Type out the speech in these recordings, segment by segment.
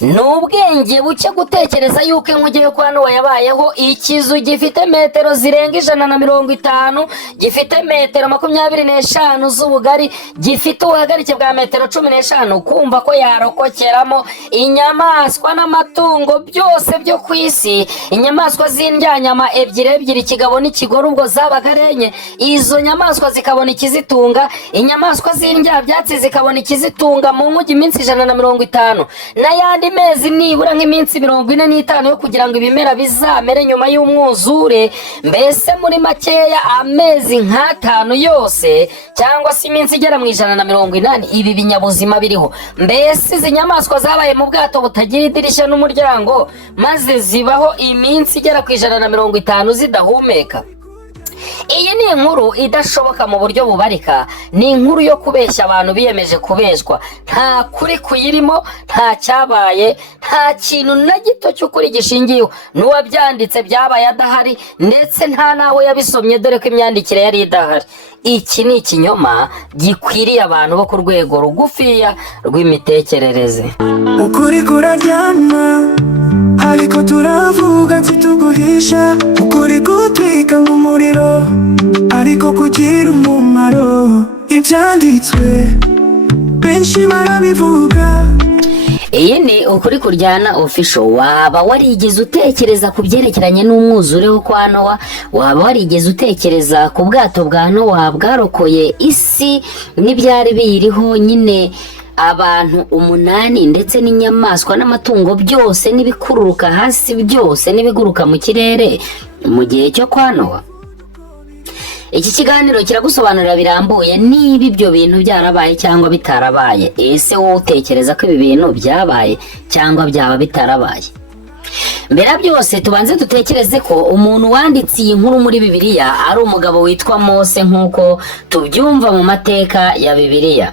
n'ubwenge buke gutekereza yuko inkuge yo kwa Nowa yabayeho. Ikizu gifite metero zirenga 150, gifite metero 25 z'ubugari, gifite ubuhagarike bwa metero 15, kumva ko yarokokeramo inyamaswa n'amatungo byose byo ku isi. Inyamaswa z'indyanyama ebyiri, ikigabo n'ikigore, ubwo zabaga enye. Izo nyamaswa zikabona ikizitunga, inyamaswa z'indyabyatsi zikabona ikizitunga mu nkuge iminsi 150, n'ayandi mezi nibura nk'iminsi 45 yo kugira ngo ibimera bizamere nyuma y'umwuzure. Mbese muri makeya amezi nk'atanu yose, cyangwa se iminsi igera mu 180 ibi binyabuzima biriho. Mbese izi nyamaswa zabaye mu bwato butagira idirishya n'umuryango, maze zibaho iminsi igera ku 150 zidahumeka. Iyi ni inkuru idashoboka mu buryo bubarika, ni inkuru yo kubeshya abantu biyemeje kubeshwa. Nta kuri kuyirimo, nta cyabaye, nta kintu na gito cy'ukuri gishingiyeho. N'uwabyanditse byabaye adahari, ndetse nta nawe yabisomye dore ko imyandikire yari idahari. Iki ni ikinyoma gikwiriye abantu bo ku rwego rugufiya rw'imitekerereze. Ukuri KURYANA, ariko turavuga ntituguhisha. Ukuri gutwika nk'umuriro, ariko kugira umumaro. Ibyanditswe benshi barabivuga. Iyi ni Ukuri KURYANA official. Waba warigeze utekereza ku byerekeranye n'umwuzure wo kwa Nowa? Waba warigeze utekereza ku bwato bwa Nowa bwarokoye isi n'ibyari biyiriho, nyine abantu 8 ndetse n'inyamaswa n'amatungo byose n'ibikururuka hasi byose n'ibiguruka mu kirere mu gihe cyo kwa Nowa? Iki kiganiro kiragusobanurira birambuye niba ibyo bintu byarabaye cyangwa bitarabaye. Ese wowe utekereza ko ibi bintu byabaye cyangwa byaba bitarabaye? Mbere byose tubanze dutekereze ko umuntu wanditse iyi nkuru muri Bibiliya ari umugabo witwa Mose, nk'uko tubyumva mu mateka ya Bibiliya.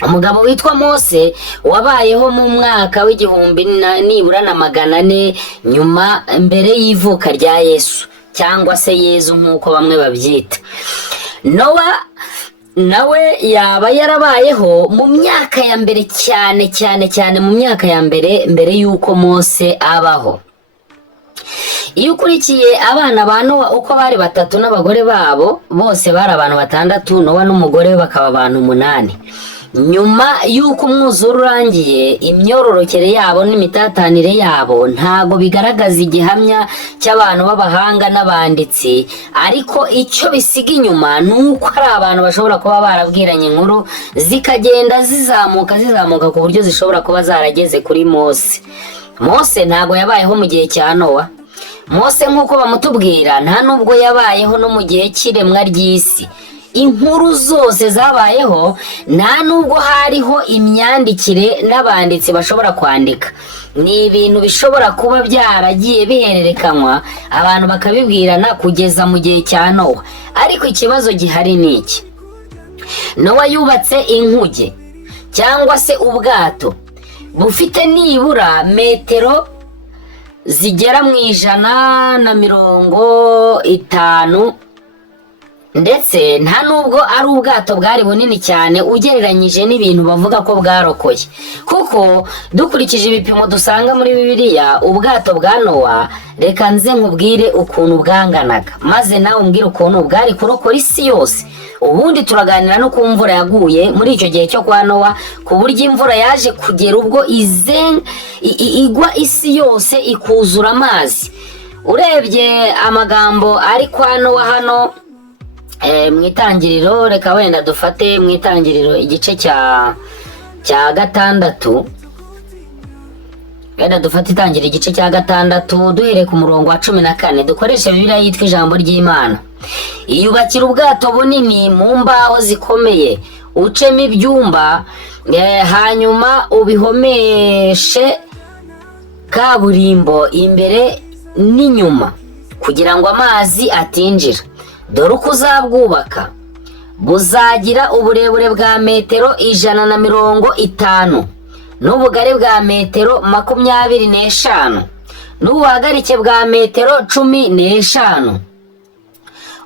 Umugabo witwa Mose wabayeho mu mwaka w'igihumbi nibura na 400 nyuma mbere y'ivuka rya Yesu, cyangwa se Yezu nk'uko bamwe babyita. Nowa nawe yaba yarabayeho mu myaka ya mbere cyane mu myaka ya mbere y'uko Mose abaho. Iyo ukurikiye abana ba Nowa uko bari 3 n'abagore babo, bose bari abantu 6, Nowa n'umugore we bakaba abantu 8. Nyuma y'uko umwuzure urangiye, imyororokere yabo n'imitatanire yabo ntago bigaragaza igihamya cy'abantu b'abahanga n'abanditsi, ariko icyo bisiga inyuma nuko ari abantu bashobora kuba barabwiranye inkuru zikagenda zizamuka ku buryo zishobora kuba zarageze kuri Mose. Mose ntago yabayeho mu gihe cya Nowa. Mose nk'uko bamutubwira nta nubwo yabayeho no mu gihe cy'iremwa ry'isi. Inkuru zose zabayeho nta nubwo hariho imyandikire n'abanditsi bashobora kwandika. Ni ibintu bishobora kuba byaragiye bihererekanywa, abantu bakabibwirana kugeza mu gihe cya Nowa. Ariko ikibazo gihari ni iki: Nowa yubatse inkuge cyangwa se ubwato bufite nibura metero zigera mu 150, ndetse nta nubwo ari ubwato bwari bunini cyane ugereranyije n'ibintu bavuga ko bwarokoye. Kuko dukurikije ibipimo dusanga muri Bibiliya, ubwato bwa Nowa, reka nze nkubwire ukuntu bwanganaga, maze nawe umbwire ukuntu bwari kurokora isi yose. Ubundi turaganira no ku mvura yaguye muri icyo gihe cyo kwa Nowa, ku buryo imvura yaje kugera ubwo igwa isi yose ikuzura amazi. Urebye amagambo ari kwa Nowa hano mu itangiriro, reka wenda dufate mu itangiriro igice cya 6, wenda dufate itangiriro igice cya 6 duhereye ku murongo wa 14. Dukoresha Bibiliya yitwa ijambo ry'Imana. Iyubakira ubwato bunini mu mbaho zikomeye, ucemo ibyumba, hanyuma ubihomeshe kaburimbo imbere n'inyuma kugira ngo amazi atinjira. Dore uko uzabwubaka: buzagira uburebure bwa metero 150 n'ubugari bwa metero 25 n'ubuhagarike bwa metero 15.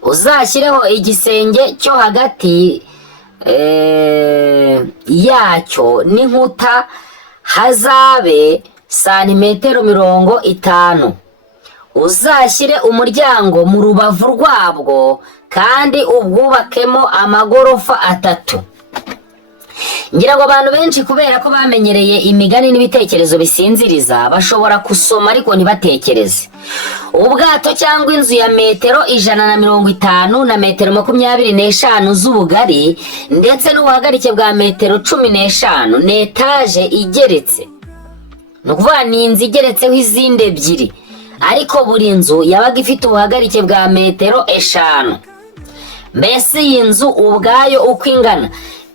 Uzashyireho igisenge cyo hagati yacyo n'inkuta, hazabe santimetero 50. Uzashyire umuryango mu rubavu rwabwo kandi ubwubakemo amagorofa 3. Ngira ngo abantu benshi kubera ko bamenyereye imigani n'ibitekerezo bisinziriza bashobora kusoma ariko ntibatekereze. Ubwato cyangwa inzu ya metero 150 na metero 25 z'ubugari ndetse n'ubuhagarike bwa metero 15 ni etaje igeretse. Nukuvuga ni inzu igeretseho izindi ebyiri, ariko buri nzu yabaga ifite ubuhagarike bwa metero 5. Mbese iyi nzu ubwayo uko ingana,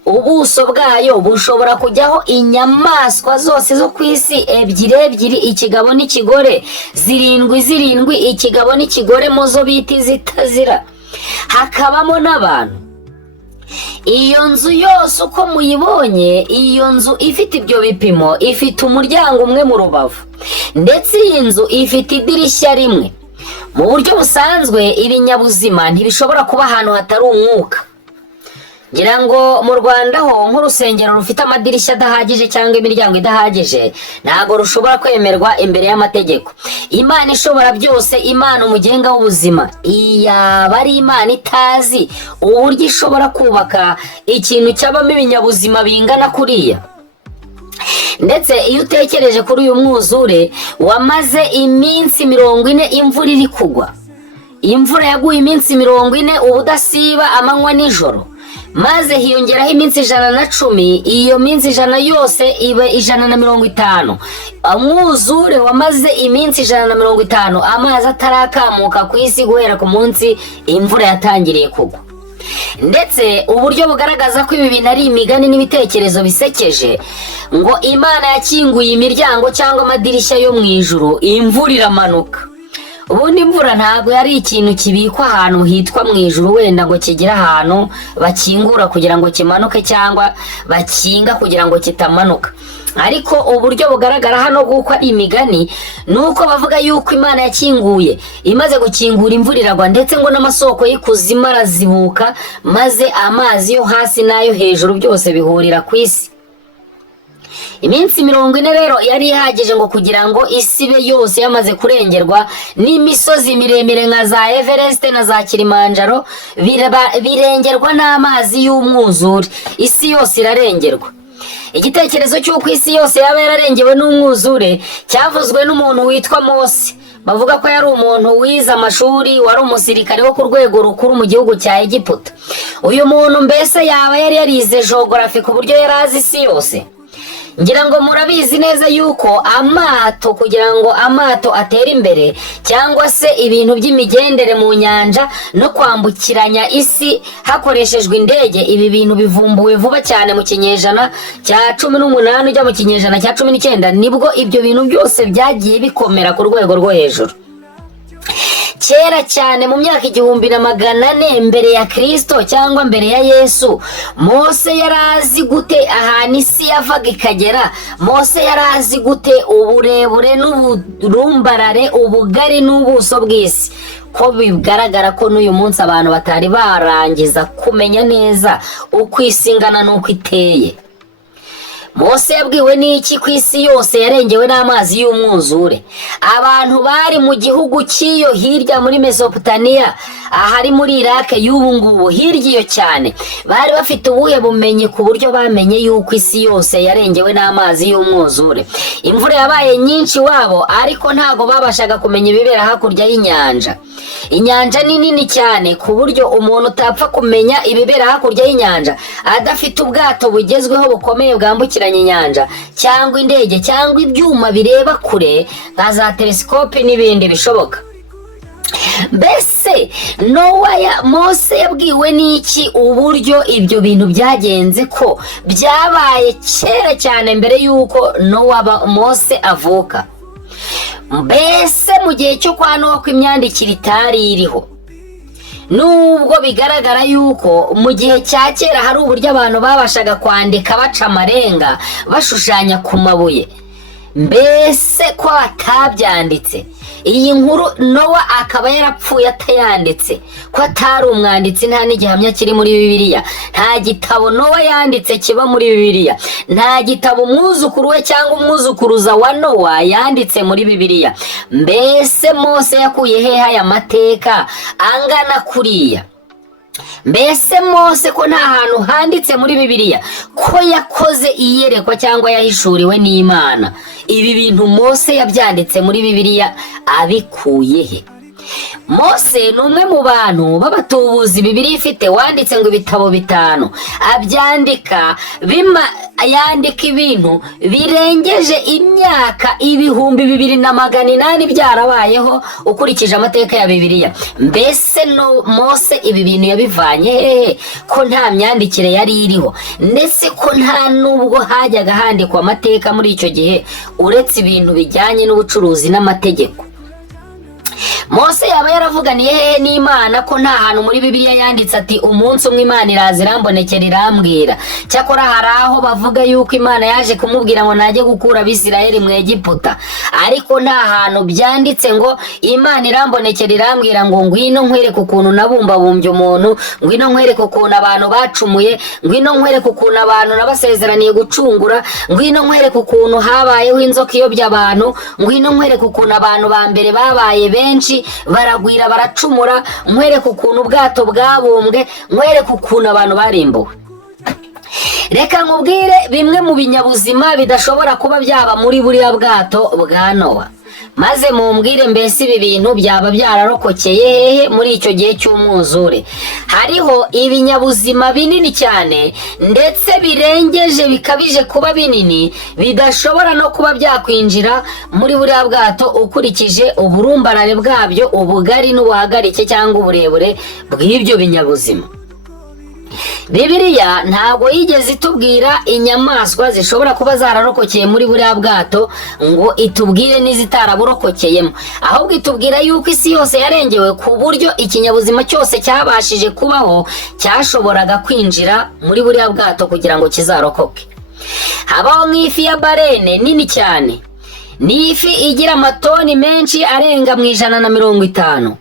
ubuso bwayo bushobora kujyaho inyamaswa zose zo ku isi ebyiri, ikigabo n'ikigore, 7 ikigabo n'ikigore muzo bita zitazira, hakabamo n'abantu. Iyo nzu yose uko muyibonye, iyo nzu ifite ibyo bipimo ifite umuryango umwe mu rubavu, ndetse iyi nzu ifite idirishya rimwe. Mu buryo busanzwe ibinyabuzima ntibishobora kuba ahantu hatari umwuka. Ngira ngo mu Rwanda ho nk'urusengero rufite amadirishya adahagije cyangwa imiryango idahagije ntago rushobora kwemerwa imbere y'amategeko. Imana ishobora byose, Imana umugenga w'ubuzima, iyaba ari Imana itazi uburyo ishobora kubaka ikintu cyabamo ibinyabuzima bingana kuriya. Ndetse iyo utekereje kuri uyu mwuzure wamaze iminsi 40 imvura iri kugwa, imvura yaguye iminsi 40 ubudasiba amanywa nijoro, maze hiyongeraho iminsi 110, iyo minsi 100 yose ibe 150. Umwuzure wamaze iminsi 150 amazi atarakamuka ku isi guhera ku munsi imvura yatangiriye kugwa. Ndetse uburyo bugaragaza ko ibi bintu ari imigani n'ibitekerezo bisekeje, ngo Imana yakinguye imiryango cyangwa amadirishya yo mu ijuru, imvura iramanuka. Ubundi imvura ntabwo yari ikintu kibikwa ahantu hitwa mu ijuru wenda ngo kigira ahantu bakingura kugira ngo kimanuke cyangwa bakinga kugira ngo kitamanuka. Ariko uburyo bugaragara hano guko ari imigani nuko bavuga yuko Imana yakinguye, imaze gukingura imvura iragwa, ndetse ngo n'amasoko y'ikuzimu arazibuka, maze amazi yo hasi n'ayo hejuru byose bihurira ku isi. Iminsi 40 rero yari ihagije ngo kugira ngo isi be yose yamaze kurengerwa n'imisozi miremire nka za Everest na za Kilimanjaro birengerwa n'amazi y'umwuzure. Isi yose irarengerwa. Igitekerezo cy'uko isi yose yaba yararengewe n'umwuzure cyavuzwe n'umuntu witwa Mose. Bavuga ko yari umuntu wize amashuri, wari umusirikare wo ku rwego rukuru mu gihugu cya Egiputa. Uyu muntu mbese yaba yari yarize geography ku buryo yari azi isi yose. Ngira ngo murabizi neza yuko amato, kugira ngo amato atere imbere cyangwa se ibintu by'imigendere mu nyanja no kwambukiranya isi hakoreshejwe indege, ibi bintu bivumbuwe vuba cyane mu kinyejana cya 18 ujya mu kinyejana cya 19, nibwo ibyo bintu byose byagiye bikomera ku rwego rwo hejuru. Kera cyane mu myaka 1400 mbere ya Kristo cyangwa mbere ya Yesu, Mose yarazi gute ahantu isi yavaga ikagera. Mose yarazi gute uburebure n'uburumbarare, ubugari n'ubuso bw'isi. Ko bigaragara ko n'uyu munsi abantu batari barangiza kumenya neza uko isi ingana n'uko iteye. Mose yabwiwe n'iki ku isi yose yarengewe n'amazi y'umwuzure? Abantu bari mu gihugu cy'iyo hirya muri Mesopotamiya, ahari muri Iraq y'ubu ngubu, hirya iyo cyane, bari bafite ubuhe bumenyi ku buryo bamenye yuko isi yose yarengewe n'amazi y'umwuzure? Imvura yabaye nyinshi wabo, ariko ntago babashaga kumenya ibibera hakurya y'inyanja. Inyanja ni nini cyane ku buryo umuntu utapfa kumenya ibibera hakurya y'inyanja adafite ubwato bugezweho bukomeye bwambukiranya inyanja, cyangwa indege, cyangwa ibyuma bireba kure nka za telescope n'ibindi bishoboka. Mbese Mose yabwiwe n'iki uburyo ibyo bintu byagenze, ko byabaye kera cyane mbere yuko Mose avuka? Mbese mu gihe cyo kwa Nowa ko imyandikire itari iriho, nubwo bigaragara yuko mu gihe cya kera hari uburyo abantu babashaga kwandika baca amarenga bashushanya ku mabuye, mbese ko atabyanditse iyi nkuru Nowa akaba yarapfuye atayanditse, ko atari umwanditsi, nta n'igihamya kiri muri Bibiliya, nta gitabo Nowa yanditse kiba muri Bibiliya, nta gitabo umwuzukuru we cyangwa umwuzukuruza wa Nowa yanditse muri Bibiliya. Mbese Mose yakuye hehe aya mateka angana kuriya? Mbese Mose ko nta hantu handitse muri Bibiliya ko yakoze iyerekwa cyangwa yahishuriwe n'Imana? Ibi bintu Mose yabyanditse muri Bibiliya abikuye he? Mose ni umwe mu bantu b'abatubuzi Bibiliya ifite, wanditse ngo ibitabo 5 abyandika yandika ibintu birengeje imyaka 2800 byarabayeho ukurikije amateka ya Bibiliya. Mbese Mose ibi bintu yabivanye hehe ko nta myandikire yari iriho, ndetse ko nta nubwo hajyaga handikwa amateka muri icyo gihe uretse ibintu bijyanye n'ubucuruzi n'amategeko? Mose yaba yaravuganiye hehe n'Imana ko nta hantu muri Bibiliya yanditse ati umunsi umwe Imana iraza irambonekera irambwira? Cyakora hari aho bavuga yuko Imana yaje kumubwira ngo najye gukura Abisirayeli mu Egiputa, ariko nta hantu byanditse ngo Imana irambonekera irambwira ngo ngwino nkwereke ukuntu nabumbabumbye umuntu, ngwino nkwereke ukuntu abantu bacumuye, ngwino nkwereke ukuntu abantu nabasezeraniye gucungura, ngwino nkwereke ukuntu habayeho inzoka iyobya abantu, ngwino nkwereke ukuntu abantu ba mbere babaye benshi baragwira baracumura, nkwereke ukuntu ubwato bwabumbwe, nkwereke ukuntu abantu barimbuwe. Reka nkubwire bimwe mu binyabuzima bidashobora kuba byaba muri buriya bwato bwa Nowa, maze mumbwire mbese ibi bintu byaba byararokokeye hehe muri icyo gihe cy'Umwuzure. Hariho ibinyabuzima binini cyane ndetse birengeje bikabije kuba binini, bidashobora no kuba byakwinjira muri buriya bwato ukurikije uburumbarare bwabyo, ubugari n'ubuhagarike cyangwa uburebure bw'ibyo binyabuzima. Bibiliya ntabwo yigeze itubwira inyamaswa zishobora kuba zararokokeye muri buriya bwato ngo itubwire n'izitaraburokokeyemo, ahubwo itubwira yuko isi yose yarengewe ku buryo ikinyabuzima cyose cyabashije kubaho cyashoboraga kwinjira muri buriya bwato kugira ngo kizarokoke. Habaho nk'ifi ya barene nini cyane, ni ifi igira amatoni menshi arenga mu 150.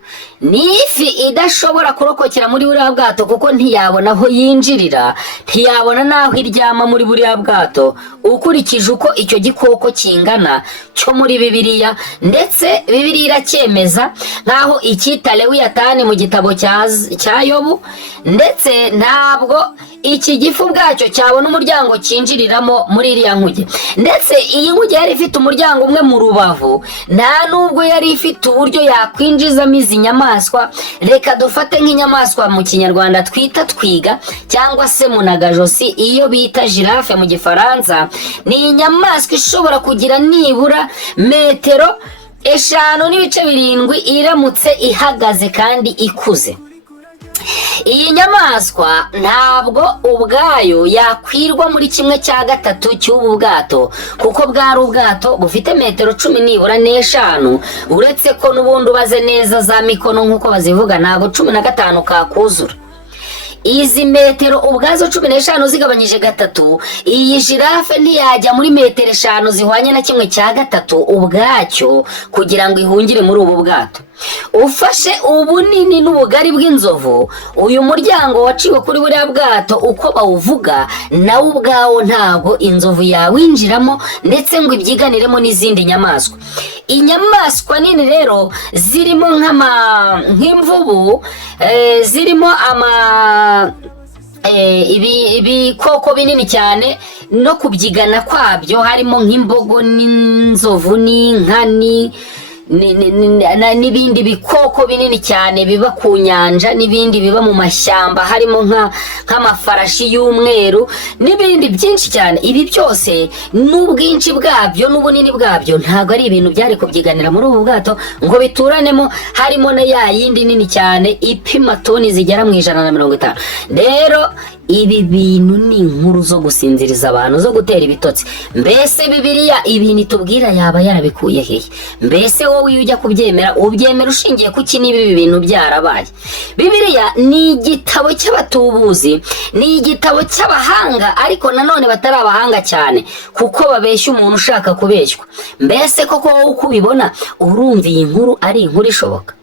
Ni ifi idashobora kurokokera muri buriya bwato kuko ntiyabona aho yinjirira, ntiyabona n'aho iryama muri buriya bwato ukurikije uko icyo gikoko kingana cyo muri Bibiliya. Ndetse Bibiliya iracyemeza nk'aho icyita Lewiyatani mu gitabo cya Yobu, ndetse ntabwo iki gifu bwacyo cyabona umuryango cyinjiriramo muri iriya nkuge. Ndetse iyi nkuge yari ifite umuryango umwe mu rubavu, nta nubwo yari ifite uburyo yakwinjizamo izi nyamaswa. Reka dufate nk'inyamaswa mu Kinyarwanda twita twiga cyangwa se munagajosi, iyo bita girafe mu Gifaransa. Ni inyamaswa ishobora kugira nibura metero 5.7 iramutse ihagaze kandi ikuze. Iyi nyamaswa ntabwo ubwayo yakwirwa muri 1/3 cy'ubu bwato, kuko bwari ubwato bufite metero 10 nibura n'eshanu, uretse ko n'ubundi ubaze neza za mikono nk'uko bazivuga ntabwo 15 kakuzura. Izi metero ubwazo 15 zigabanyije 3, iyi girafe ntiyajya muri metero 5 zihwanye na 1/3 ubwacyo kugira ngo ihungire muri ubu bwato. Ufashe ubunini n'ubugari bw'inzovu, uyu muryango waciwe kuri buriya bwato uko bawuvuga, nawe ubwawo ntabwo inzovu yawinjiramo ndetse ngo ibyiganiremo n'izindi nyamaswa. Inyamaswa nini rero zirimo nk'imvubu, zirimo ibikoko binini cyane no kubyigana kwabyo, harimo nk'imbogo n'inzovu n'inka n'ibindi bikoko binini cyane biba ku nyanja, n'ibindi biba mu mashyamba harimo nk'amafarashi y'umweru n'ibindi byinshi cyane. Ibi byose n'ubwinshi bwabyo n'ubunini bwabyo ntabwo ari ibintu byari kubyiganira muri ubu bwato ngo bituranemo. Harimo na ya yindi nini cyane ipima toni zigera mu 150. Rero ibi bintu ni inkuru zo gusinziriza abantu, zo gutera ibitotsi. Mbese Bibiliya ibintu itubwira yaba yarabikuye hehe? Mbese wowe ujya kubyemera ubyemera ushingiye kuki niba ibi bintu byarabaye? Bibiliya ni igitabo cy'abatubuzi, ni igitabo cy'abahanga, ariko nanone batari abahanga cyane kuko babeshya umuntu ushaka kubeshywa. Mbese koko wowe uko ubibona urumva iyi nkuru ari inkuru ishoboka?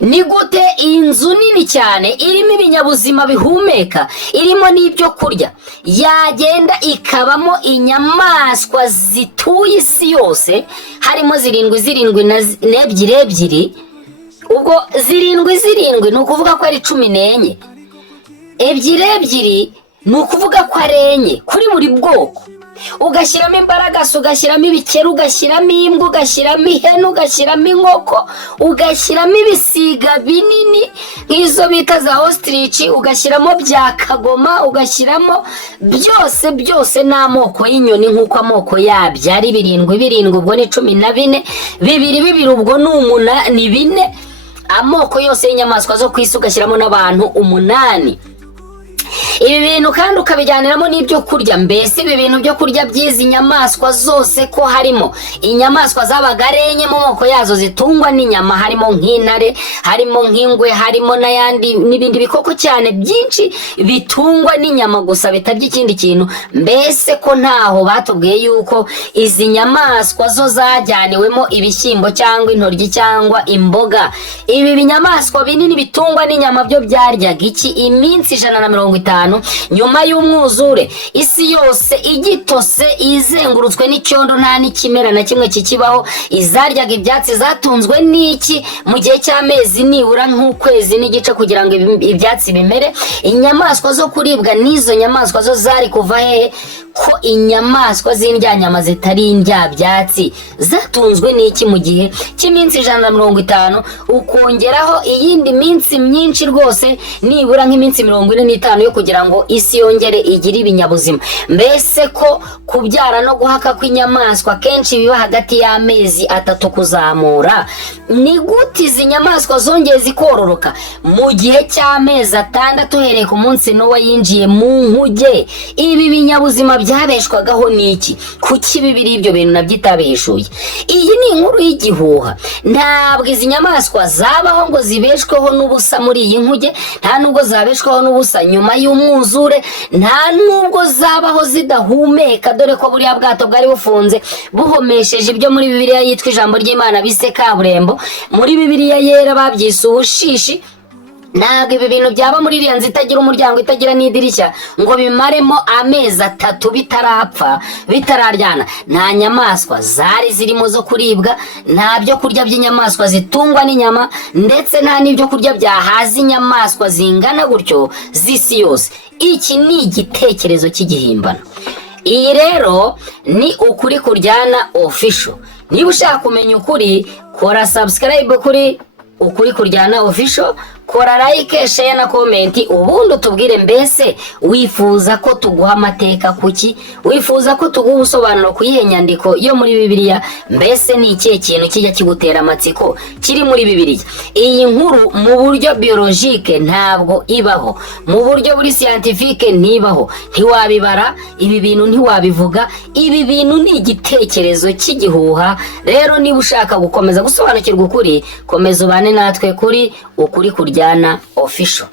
Ni gute inzu nini cyane irimo ibinyabuzima bihumeka, irimo n'ibyo kurya, yagenda ikabamo inyamaswa zituye isi yose, harimo zirindwi n'ebyiri, ubwo zirindwi ni ukuvuga ko ari 14, ebyiri ni ukuvuga ko ari enye kuri buri bwoko. Ugashyiramo imbaraga, ugashyiramo ibikeru, ugashyiramo imbwa, ugashyiramo ihene, ugashyiramo inkoko, ugashyiramo ibisiga binini nk'izo bita za ostrich, ugashyiramo bya kagoma, ugashyiramo byose n'amoko y'inyoni nk'uko amoko yabyo ari 7 ubwo ni 14, 2 ubwo ni 4, amoko yose y'inyamaswa zo ku isi, ugashyiramo n'abantu 8. Ibi bintu kandi ukabijyaniramo n'ibyo kurya. Mbese ibi bintu byo kurya by'izi nyamaswa zose ko harimo inyamaswa zabaga ari enye mu moko yazo zitungwa n'inyama, harimo nk'intare, harimo nk'ingwe, harimo n'ibindi bikoko cyane byinshi bitungwa n'inyama gusa bitarya ikindi kintu. Mbese ko ntaho batubwiye yuko izi nyamaswa zo zajyaniwemo ibishyimbo cyangwa intoryi cyangwa imboga? Ibi binyamaswa binini bitungwa n'inyama byo byaryaga iki? Iminsi 150 nyuma y'umwuzure, isi yose igitose izengurutswe n'icyondo, nta n'ikimera na kimwe kikibaho. Izaryaga ibyatsi zatunzwe n'iki mu gihe cy'amezi nibura nk'ukwezi n'igice kugira ngo ibyatsi bimere? Inyamaswa zo kuribwa n'izo nyamaswa zo zari kuva hehe? Ko inyamaswa z'indyanyama zitari indyabyatsi zatunzwe n'iki mu gihe cy'iminsi 150, ukongeraho iyindi minsi myinshi rwose, nibura nk'iminsi 45 yo kugira ngo isi yongere igire ibinyabuzima? Mbese ko kubyara no guhaka kw'inyamaswa kenshi biba hagati y'amezi 3 kuzamura? Ni gute izi nyamaswa zongeye zikororoka mu gihe cy'amezi 6 uhereye ku munsi Nowa yinjiye mu nkuge? Ibi binyabuzima byabeshwagaho n'iki? Kuki Bibiliya ibyo bintu nabyo itabihishuye? Iyi ni inkuru y'igihuha. Ntabwo izi nyamaswa zabaho ngo zibeshweho n'ubusa muri iyi nkuge, nta nubwo zabeshweho n'ubusa nyuma y'umwuzure, nta nubwo zabaho zidahumeka, dore ko buriya bwato bwari bufunze buhomesheje ibyo muri Bibiliya yitwa ijambo ry'Imana bise kaburembo. Muri Bibiliya yera babyise ubushishi. Ntabwo ibi bintu byaba muri iriya nzu itagira umuryango, itagira n'idirishya, ngo bimaremo amezi 3 bitarapfa bitararyana. Nta nyamaswa zari zirimo zo kuribwa, nta byo kurya by'inyamaswa zitungwa n'inyama, ndetse nta n'ibyo kurya byahaza inyamaswa zingana gutyo z'isi yose. Iki ni igitekerezo cy'igihimbano. Iyi rero ni Ukuri Kuryana official. Niba ushaka kumenya ukuri, kora subscribe kuri Ukuri Kuryana official, kora like, share na comment, ubundi tubwire mbese wifuza ko tuguha amateka kuki? Wifuza ko tuguha ubusobanuro ku yihe nyandiko yo muri Bibiliya? Mbese ni ikihe kintu kijya kigutera amatsiko kiri muri Bibiliya? Iyi nkuru mu buryo biologique ntabwo ibaho, mu buryo buri scientifique ntibaho, ntiwabibara ibi bintu, ntiwabivuga ibi bintu, ni igitekerezo cy'igihuha. Rero niba ushaka gukomeza gusobanukirwa ukuri, komeza ubane natwe kuri Ukuri Kuryana official.